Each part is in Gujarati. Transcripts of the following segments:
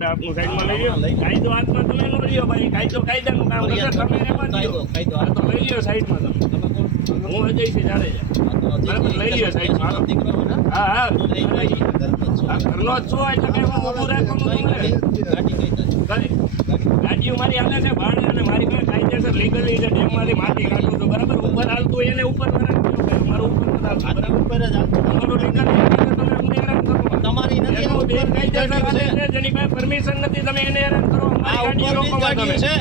આપનું સાઈડમાં લઈ લ્યો કાયદો હાથમાં તમે નો લ્યો ભાઈ કાયદો કાયદાનું કામ તમે કાયદો. કાયદો તો લઈ લ્યો સાઈડમાં તમે? હું અજયસિંહ જાડેજા બરાબર, લઈ લ્યો સાઈડમાં દીકરો હા હા. ઘરનો જ છું. છો એટલે કઈ હું રાખવાનું? ગાડીઓ મારી હાલે છે ભાડે અને મારી પાસે કાયદેસર લીગલી છે ડેમમાંથી માટી કાઢું તો બરાબર ઉપર હાલતું એને ઉપર મારું ઉપર બરાબર ઉપર જ હાલતું. તમારું લીગલ તમે તમારી નથી ઉપર છે, જેની પાસે પરમિશન નથી તમે એને હેરાન કરો. આ અમારી ગાડી રોકો તમે. છે.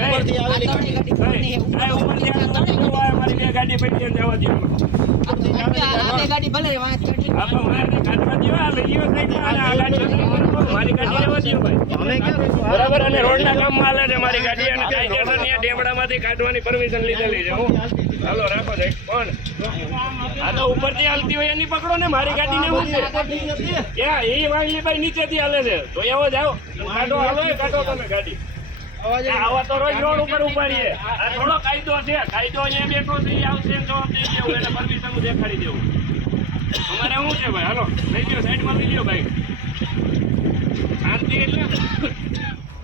ઉપરથી આવેલી ગાડી. ઉપરથી આ નથી જોવા, બે ગાડી પડી જવા દ્યો. ગાડી ભલે વાંચ બરાબર અને રોડના કામમાં હાલે છે મારી ગાડી અને કાયદેસર ત્યાં ડેમડામાંથી કાઢવાની પરમિશન લીધેલી છે હું હાલો રાખો સાહેબ પણ આ તો ઉપરથી હાલતી હોય એની પકડો ને મારી ગાડીને હું છે ક્યાં? એ વાળી ભાઈ નીચેથી હાલે છે. તો એવો જ આવો. કાઢો હાલો કાઢો તમે ગાડી. આવા તો રોજ રોડ ઉપર ઊભા રહીએ. આ થોડો કાયદો છે. કાયદો અહીંયા બેઠો છે આવશે જવાબ દઈ દેવું એટલે પરમિશન દેખાડી દેવું. અમારે શું છે ભાઈ? હાલો, લઈ ગયો સાઈડમાં લઈ ગયો ભાઈ. શાંતિ એટલે?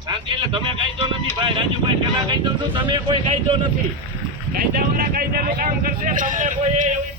શાંતિ એટલે તમે કાયદો નથી ભાઈ, રાજુભાઈ, પેલા કાયદો છું તમે કોઈ કાયદો નથી. કાયદાવાળા કાયદાનું કામ કરશે, તમને કોઈ એવી